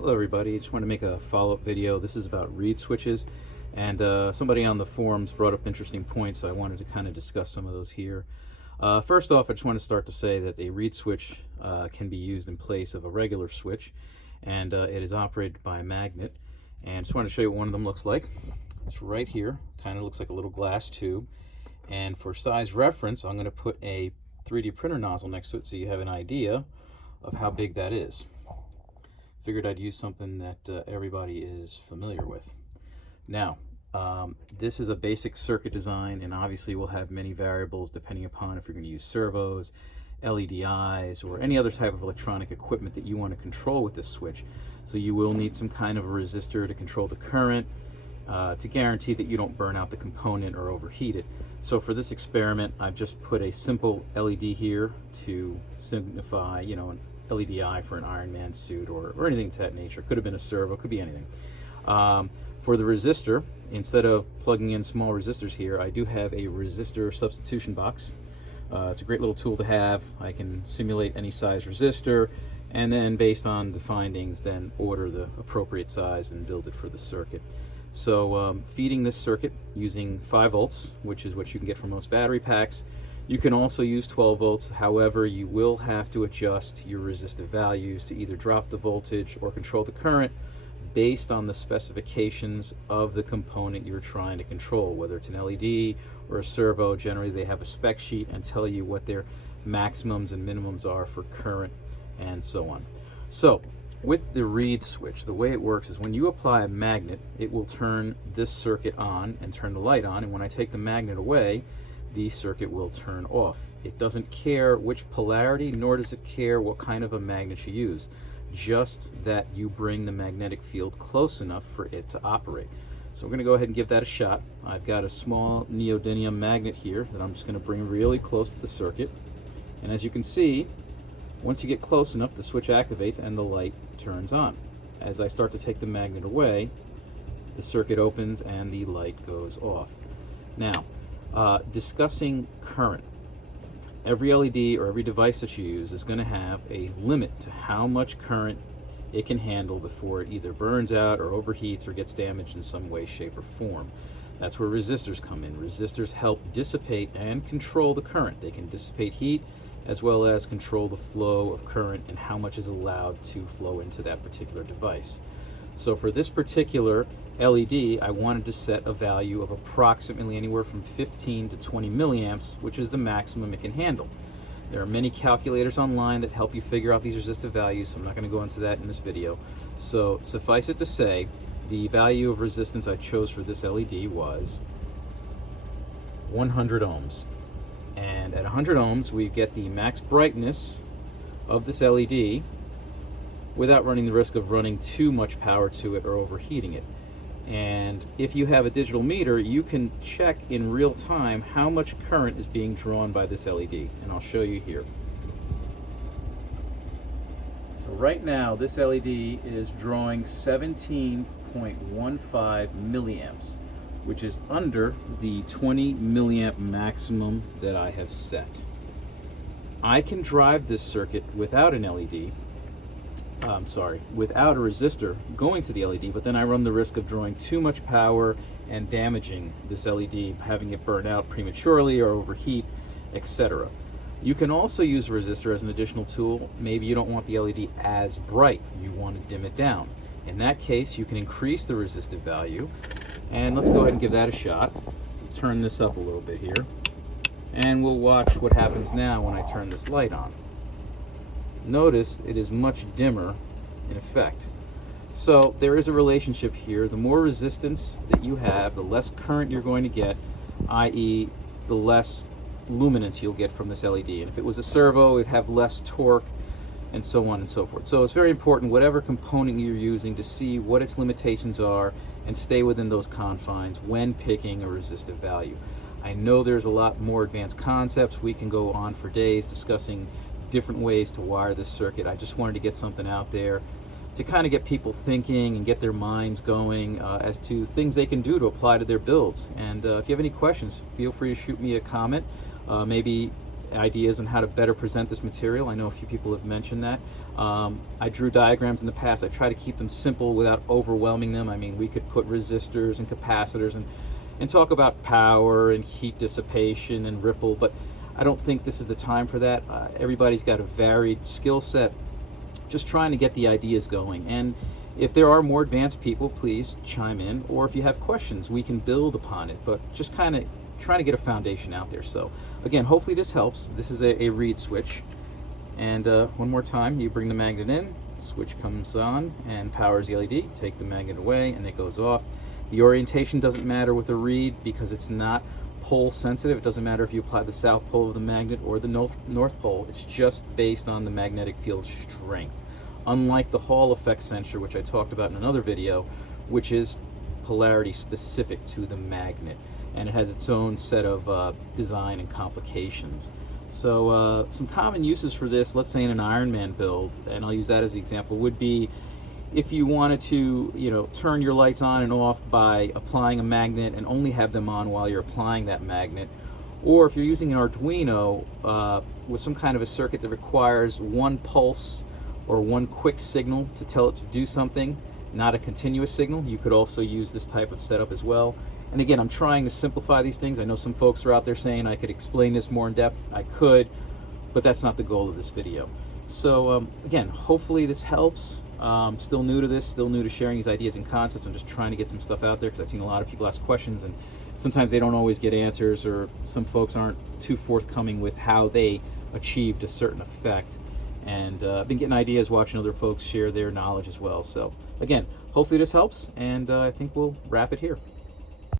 Hello everybody, just want to make a follow-up video. This is about reed switches, and somebody on the forums brought up interesting points, so I wanted to kind of discuss some of those here. First off, I just want to start to say that a reed switch can be used in place of a regular switch, and it is operated by a magnet. And just want to show you what one of them looks like. It's right here, kind of looks like a little glass tube. And for size reference, I'm going to put a 3D printer nozzle next to it so you have an idea of how big that is. Figured I'd use something that everybody is familiar with. Now, this is a basic circuit design, and obviously we'll have many variables depending upon if you're going to use servos, LED eyes, or any other type of electronic equipment that you want to control with this switch. So you will need some kind of a resistor to control the current to guarantee that you don't burn out the component or overheat it. So for this experiment, I've just put a simple LED here to signify, you know, an LED eye for an Iron Man suit or anything to that nature. Could have been a servo, could be anything. For the resistor, instead of plugging in small resistors here, I do have a resistor substitution box. It's a great little tool to have. I can simulate any size resistor, and then based on the findings, then order the appropriate size and build it for the circuit. So feeding this circuit using 5 volts, which is what you can get from most battery packs. You can also use 12 volts, however, you will have to adjust your resistive values to either drop the voltage or control the current based on the specifications of the component you're trying to control. Whether it's an LED or a servo, generally they have a spec sheet and tell you what their maximums and minimums are for current and so on. So with the reed switch, the way it works is when you apply a magnet, it will turn this circuit on and turn the light on, and when I take the magnet away, the circuit will turn off. It doesn't care which polarity, nor does it care what kind of a magnet you use, just that you bring the magnetic field close enough for it to operate. So we're going to go ahead and give that a shot. I've got a small neodymium magnet here that I'm just going to bring really close to the circuit, and as you can see, once you get close enough, the switch activates and the light turns on. As I start to take the magnet away, the circuit opens and the light goes off. Now, discussing current. Every LED or every device that you use is going to have a limit to how much current it can handle before it either burns out or overheats or gets damaged in some way, shape, or form. That's where resistors come in. Resistors help dissipate and control the current. They can dissipate heat as well as control the flow of current and how much is allowed to flow into that particular device. So for this particular LED, I wanted to set a value of approximately anywhere from 15 to 20 milliamps, which is the maximum it can handle. There are many calculators online that help you figure out these resistive values, so I'm not going to go into that in this video. So suffice it to say, the value of resistance I chose for this LED was 100 ohms. And at 100 ohms, we get the max brightness of this LED without running the risk of running too much power to it or overheating it. And if you have a digital meter, you can check in real time how much current is being drawn by this LED, and I'll show you here. So right now, this LED is drawing 17.15 milliamps, which is under the 20 milliamp maximum that I have set. I can drive this circuit without an LED, without a resistor going to the LED, but then I run the risk of drawing too much power and damaging this LED, having it burn out prematurely or overheat, etc. You can also use a resistor as an additional tool. Maybe you don't want the LED as bright, you want to dim it down. In that case, you can increase the resistive value, and let's go ahead and give that a shot. Turn this up a little bit here, and we'll watch what happens now when I turn this light on. Notice it is much dimmer in effect. So there is a relationship here. The more resistance that you have, the less current you're going to get, i.e. the less luminance you'll get from this LED. And if it was a servo, it'd have less torque, and so on and so forth. So it's very important, whatever component you're using, to see what its limitations are and stay within those confines when picking a resistive value. I know there's a lot more advanced concepts. We can go on for days discussing different ways to wire this circuit. I just wanted to get something out there to kind of get people thinking and get their minds going as to things they can do to apply to their builds. And if you have any questions, feel free to shoot me a comment. Maybe ideas on how to better present this material. I know a few people have mentioned that. I drew diagrams in the past. I try to keep them simple without overwhelming them. I mean, we could put resistors and capacitors and talk about power and heat dissipation and ripple, but I don't think this is the time for that. Everybody's got a varied skill set, just trying to get the ideas going. And if there are more advanced people, please chime in, or if you have questions, we can build upon it, but just kind of trying to get a foundation out there. So again, hopefully this helps. This is a reed switch, and one more time, you bring the magnet in, switch comes on and powers the LED, take the magnet away and it goes off. The orientation doesn't matter with the reed because it's not pole sensitive. It doesn't matter if you apply the south pole of the magnet or the north pole. It's just based on the magnetic field strength. Unlike the Hall effect sensor, which I talked about in another video, which is polarity specific to the magnet, and it has its own set of design and complications. So some common uses for this, let's say in an Iron Man build, and I'll use that as the example, would be if you wanted to, you know, turn your lights on and off by applying a magnet and only have them on while you're applying that magnet. Or if you're using an Arduino with some kind of a circuit that requires one pulse or one quick signal to tell it to do something, not a continuous signal, you could also use this type of setup as well. And again, I'm trying to simplify these things. I know some folks are out there saying I could explain this more in depth. I could, but that's not the goal of this video. So again, hopefully this helps. Still new to this, still new to sharing these ideas and concepts. I'm just trying to get some stuff out there because I've seen a lot of people ask questions and sometimes they don't always get answers, or some folks aren't too forthcoming with how they achieved a certain effect. And I've been getting ideas watching other folks share their knowledge as well. So again, hopefully this helps, and I think we'll wrap it here.